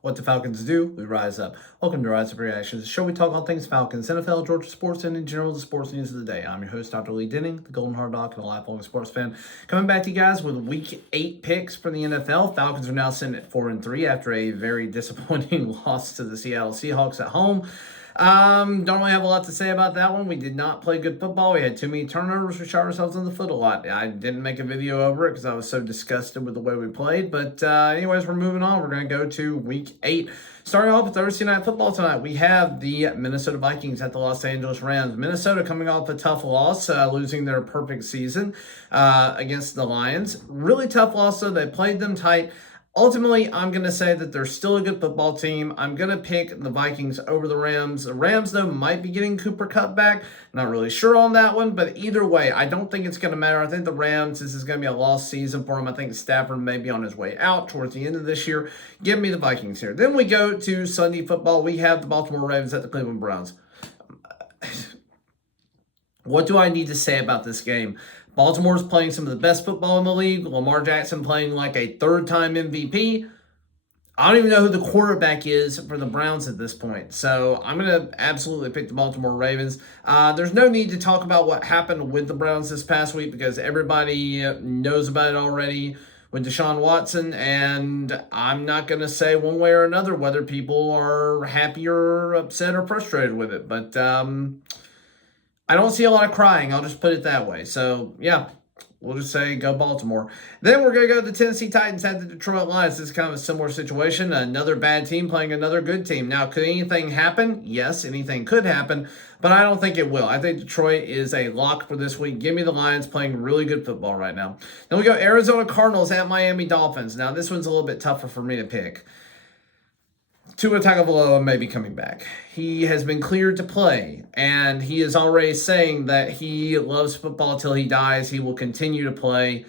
What the Falcons do, we rise up. Welcome to Rise Up Reactions, the show we talk all things Falcons, NFL, Georgia sports, and in general, the sports news of the day. I'm your host, Dr. Lee Denning, the Golden Hard Dog, and a lifelong sports fan. Coming back to you guys with Week 8 picks for the NFL. Falcons are now sitting at 4-3 after a very disappointing loss to the Seattle Seahawks at home. Don't really have a lot to say about that one. We did not play good football. We had too many turnovers. We shot ourselves in the foot a lot. I didn't make a video over it because I was so disgusted with the way we played. But anyways, we're moving on. We're going to go to Week 8. Starting off with Thursday Night Football tonight, we have the Minnesota Vikings at the Los Angeles Rams. Minnesota coming off a tough loss, losing their perfect season against the Lions. Really tough loss, though. They played them tight. Ultimately, I'm going to say that they're still a good football team. I'm going to pick the Vikings over the Rams. The Rams, though, might be getting Cooper Kupp back. Not really sure on that one, but either way, I don't think it's going to matter. I think the Rams, this is going to be a lost season for them. I think Stafford may be on his way out towards the end of this year. Give me the Vikings here. Then we go to Sunday football. We have the Baltimore Ravens at the Cleveland Browns. What do I need to say about this game? Baltimore's playing some of the best football in the league. Lamar Jackson playing like a third-time MVP. I don't even know who the quarterback is for the Browns at this point. So I'm going to absolutely pick the Baltimore Ravens. There's no need to talk about what happened with the Browns this past week because everybody knows about it already with Deshaun Watson. And I'm not going to say one way or another whether people are happy or upset or frustrated with it. But I don't see a lot of crying. I'll just put it that way. So, yeah, we'll just say go Baltimore. Then we're going to go to the Tennessee Titans at the Detroit Lions. This is kind of a similar situation. Another bad team playing another good team. Now, could anything happen? Yes, anything could happen, but I don't think it will. I think Detroit is a lock for this week. Give me the Lions playing really good football right now. Then we go Arizona Cardinals at Miami Dolphins. Now, this one's a little bit tougher for me to pick. Tua Tagovailoa may be coming back. He has been cleared to play, and he is already saying that he loves football till he dies. He will continue to play.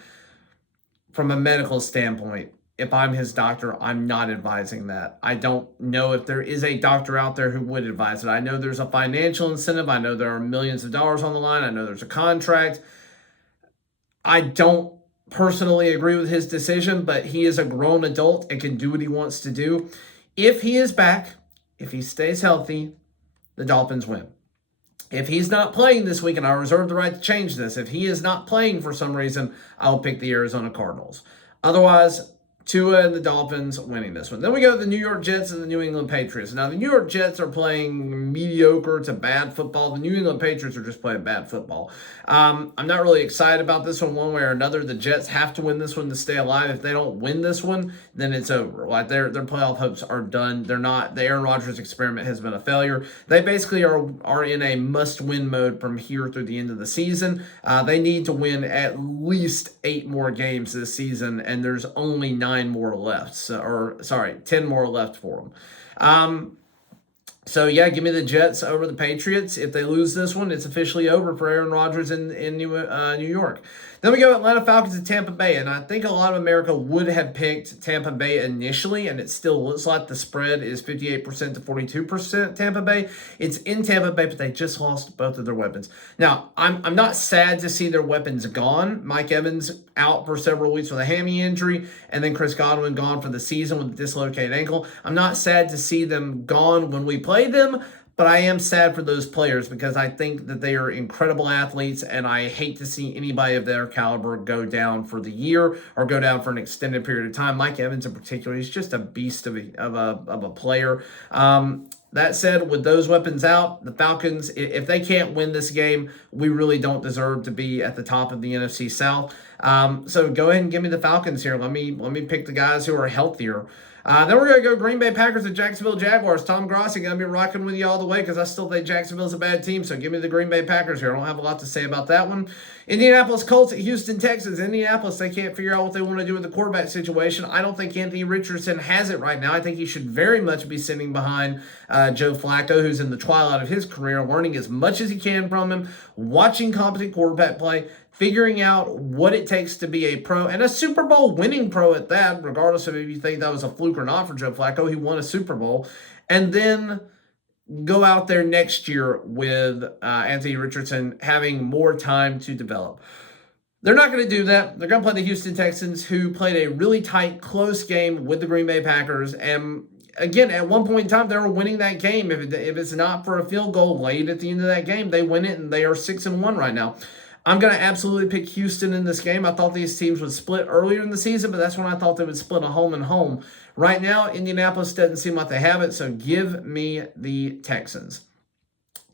From a medical standpoint, if I'm his doctor, I'm not advising that. I don't know if there is a doctor out there who would advise it. I know there's a financial incentive. I know there are millions of dollars on the line. I know there's a contract. I don't personally agree with his decision, but he is a grown adult and can do what he wants to do. If he is back, if he stays healthy, the Dolphins win. If he's not playing this week, and I reserve the right to change this, if he is not playing for some reason, I'll pick the Arizona Cardinals. Otherwise, Tua and the Dolphins winning this one. Then we go to the New York Jets and the New England Patriots. Now, the New York Jets are playing mediocre to bad football. The New England Patriots are just playing bad football. I'm not really excited about this one way or another. The Jets have to win this one to stay alive. If they don't win this one, then it's over. Like their playoff hopes are done. They're not. The Aaron Rodgers experiment has been a failure. They basically are in a must-win mode from here through the end of the season. They need to win at least 8 more games this season, and there's only 9 more left. 10 more left for them. So, yeah, give me the Jets over the Patriots. If they lose this one, it's officially over for Aaron Rodgers in New York. Then we go Atlanta Falcons at Tampa Bay, and I think a lot of America would have picked Tampa Bay initially, and it still looks like the spread is 58% to 42% Tampa Bay. It's in Tampa Bay, but they just lost both of their weapons. Now, I'm not sad to see their weapons gone. Mike Evans out for several weeks with a hammy injury, and then Chris Godwin gone for the season with a dislocated ankle. I'm not sad to see them gone when we play them, but I am sad for those players because I think that they are incredible athletes, and I hate to see anybody of their caliber go down for the year or go down for an extended period of time. Mike Evans in particular, he's just a beast of a player. That said, with those weapons out, the Falcons, if they can't win this game, we really don't deserve to be at the top of the NFC South. So go ahead and give me the Falcons here. Let me pick the guys who are healthier. Then we're going to go Green Bay Packers and Jacksonville Jaguars. Tom Grossi going to be rocking with you all the way because I still think Jacksonville's a bad team. So give me the Green Bay Packers here. I don't have a lot to say about that one. Indianapolis Colts at Houston Texans. Indianapolis, they can't figure out what they want to do with the quarterback situation. I don't think Anthony Richardson has it right now. I think he should very much be sitting behind Joe Flacco, who's in the twilight of his career, learning as much as he can from him, watching competent quarterback play, figuring out what it takes to be a pro, and a Super Bowl winning pro at that, regardless of if you think that was a fluke or not for Joe Flacco. He won a Super Bowl. And then go out there next year with Anthony Richardson having more time to develop. They're not going to do that. They're going to play the Houston Texans, who played a really tight, close game with the Green Bay Packers. And again, at one point in time, they were winning that game. If it's not for a field goal late at the end of that game, they win it, and they are 6-1 right now. I'm going to absolutely pick Houston in this game. I thought these teams would split earlier in the season, but that's when I thought they would split a home and home. Right now, Indianapolis doesn't seem like they have it, so give me the Texans.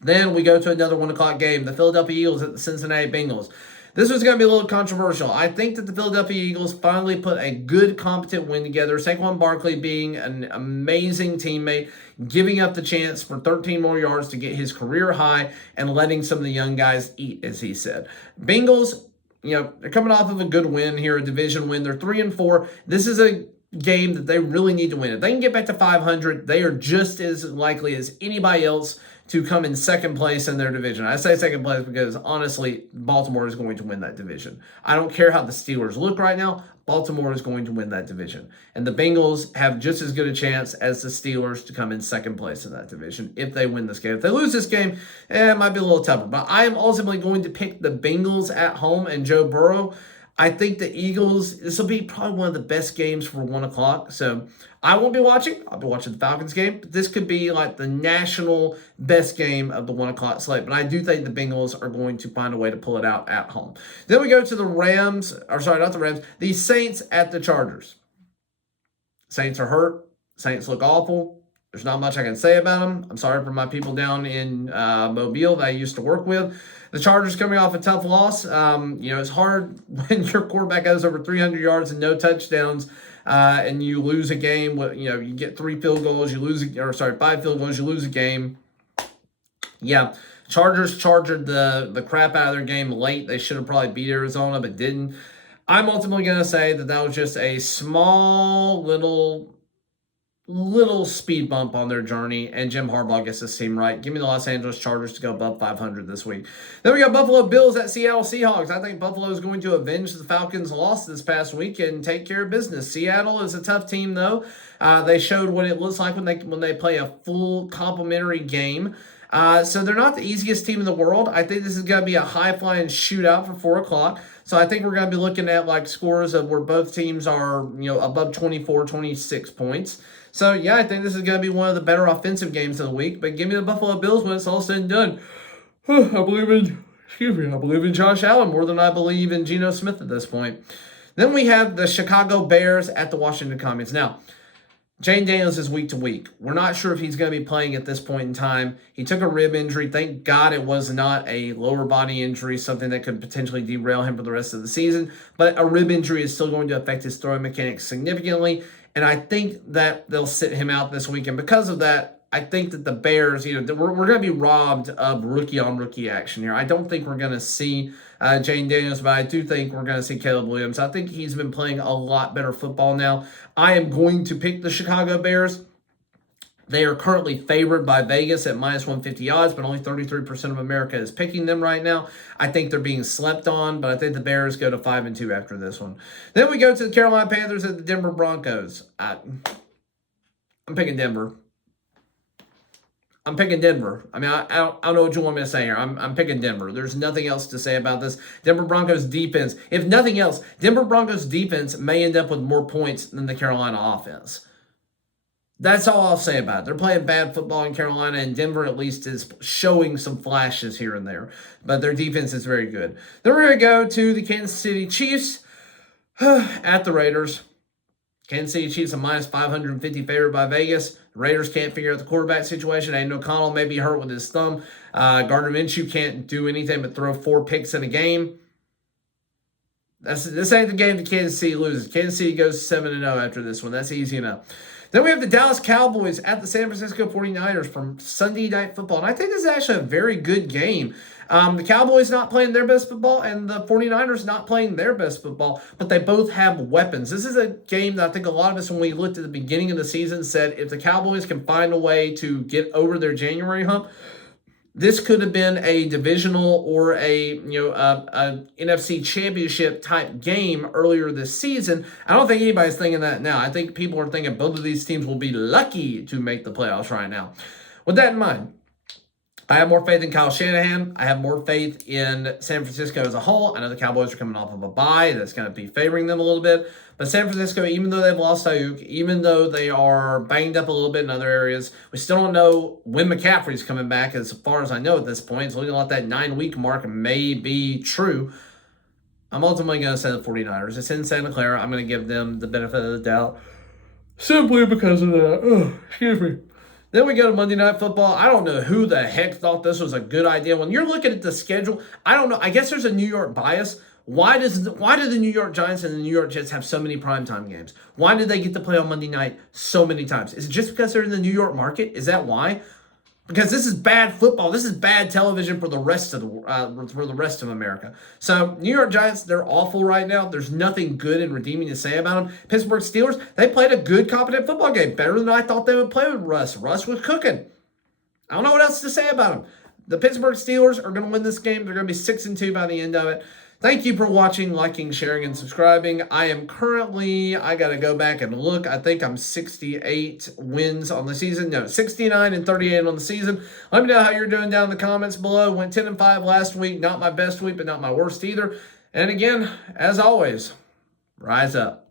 Then we go to another 1 o'clock game, the Philadelphia Eagles at the Cincinnati Bengals. This was going to be a little controversial. I think that the Philadelphia Eagles finally put a good, competent win together. Saquon Barkley being an amazing teammate, giving up the chance for 13 more yards to get his career high and letting some of the young guys eat, as he said. Bengals, they're coming off of a good win here, a division win. They're 3-4. This is a game that they really need to win. If they can get back to 500, they are just as likely as anybody else to come in second place in their division. I say second place because, honestly, Baltimore is going to win that division. I don't care how the Steelers look right now. Baltimore is going to win that division. And the Bengals have just as good a chance as the Steelers to come in second place in that division if they win this game. If they lose this game, it might be a little tougher. But I am ultimately going to pick the Bengals at home and Joe Burrow. I think the Eagles, this will be probably one of the best games for 1 o'clock. So I won't be watching. I'll be watching the Falcons game. But this could be like the national best game of the 1 o'clock slate. But I do think the Bengals are going to find a way to pull it out at home. Then we go to the Rams, or sorry, not the Rams, the Saints at the Chargers. Saints are hurt. Saints look awful. There's not much I can say about them. I'm sorry for my people down in Mobile that I used to work with. The Chargers coming off a tough loss. It's hard when your quarterback has over 300 yards and no touchdowns, and you lose a game. You get 5 field goals, you lose a game. Yeah, Chargers charged the crap out of their game late. They should have probably beat Arizona, but didn't. I'm ultimately going to say that was just a small little speed bump on their journey, and Jim Harbaugh gets this team right. Give me the Los Angeles Chargers to go above 500 this week. Then we got Buffalo Bills at Seattle Seahawks. I think Buffalo is going to avenge the Falcons' loss this past week and take care of business. Seattle is a tough team, though. They showed what it looks like when they play a full complementary game. So they're not the easiest team in the world. I think this is going to be a high-flying shootout for 4 o'clock. So I think we're going to be looking at like scores of where both teams are, above 24, 26 points. So, yeah, I think this is going to be one of the better offensive games of the week. But give me the Buffalo Bills when it's all said and done. I believe in Josh Allen more than I believe in Geno Smith at this point. Then we have the Chicago Bears at the Washington Commanders. Now, Jayden Daniels is week to week. We're not sure if he's going to be playing at this point in time. He took a rib injury. Thank God it was not a lower body injury, something that could potentially derail him for the rest of the season. But a rib injury is still going to affect his throwing mechanics significantly. And I think that they'll sit him out this week. And because of that, I think that the Bears, we're going to be robbed of rookie-on-rookie action here. I don't think we're going to see Jayden Daniels, but I do think we're going to see Caleb Williams. I think he's been playing a lot better football now. I am going to pick the Chicago Bears. They are currently favored by Vegas at minus 150 odds, but only 33% of America is picking them right now. I think they're being slept on, but I think the Bears go to 5-2 after this one. Then we go to the Carolina Panthers at the Denver Broncos. I'm picking Denver. I mean, I don't know what you want me to say here. I'm picking Denver. There's nothing else to say about this. Denver Broncos defense. If nothing else, Denver Broncos defense may end up with more points than the Carolina offense. That's all I'll say about it. They're playing bad football in Carolina, and Denver at least is showing some flashes here and there. But their defense is very good. Then we're going to go to the Kansas City Chiefs at the Raiders. Kansas City Chiefs a minus 550 favored by Vegas. The Raiders can't figure out the quarterback situation. Aiden O'Connell may be hurt with his thumb. Gardner Minshew can't do anything but throw 4 picks in a game. This ain't the game that Kansas City loses. Kansas City goes 7-0 after this one. That's easy enough. Then we have the Dallas Cowboys at the San Francisco 49ers from Sunday Night Football. And I think this is actually a very good game. The Cowboys not playing their best football and the 49ers not playing their best football, but they both have weapons. This is a game that I think a lot of us, when we looked at the beginning of the season, said if the Cowboys can find a way to get over their January hump, this could have been a divisional or a NFC championship type game earlier this season. I don't think anybody's thinking that now. I think people are thinking both of these teams will be lucky to make the playoffs right now. With that in mind, I have more faith in Kyle Shanahan. I have more faith in San Francisco as a whole. I know the Cowboys are coming off of a bye. That's going to be favoring them a little bit. But San Francisco, even though they've lost Ayuk, even though they are banged up a little bit in other areas, we still don't know when McCaffrey's coming back, as far as I know at this point. It's looking like that 9-week mark may be true. I'm ultimately going to say the 49ers. It's in Santa Clara. I'm going to give them the benefit of the doubt simply because of that. Oh, excuse me. Then we go to Monday Night Football. I don't know who the heck thought this was a good idea. When you're looking at the schedule, I don't know. I guess there's a New York bias. Why do the New York Giants and the New York Jets have so many primetime games? Why did they get to play on Monday night so many times? Is it just because they're in the New York market? Is that why? Because this is bad football. This is bad television for the rest of America. So New York Giants, they're awful right now. There's nothing good and redeeming to say about them. Pittsburgh Steelers, they played a good, competent football game, better than I thought they would play with Russ. Russ was cooking. I don't know what else to say about them. The Pittsburgh Steelers are going to win this game. They're going to be 6-2 by the end of it. Thank you for watching, liking, sharing, and subscribing. I got to go back and look. I think I'm 68 wins on the season. No, 69-38 on the season. Let me know how you're doing down in the comments below. Went 10-5 last week. Not my best week, but not my worst either. And again, as always, rise up.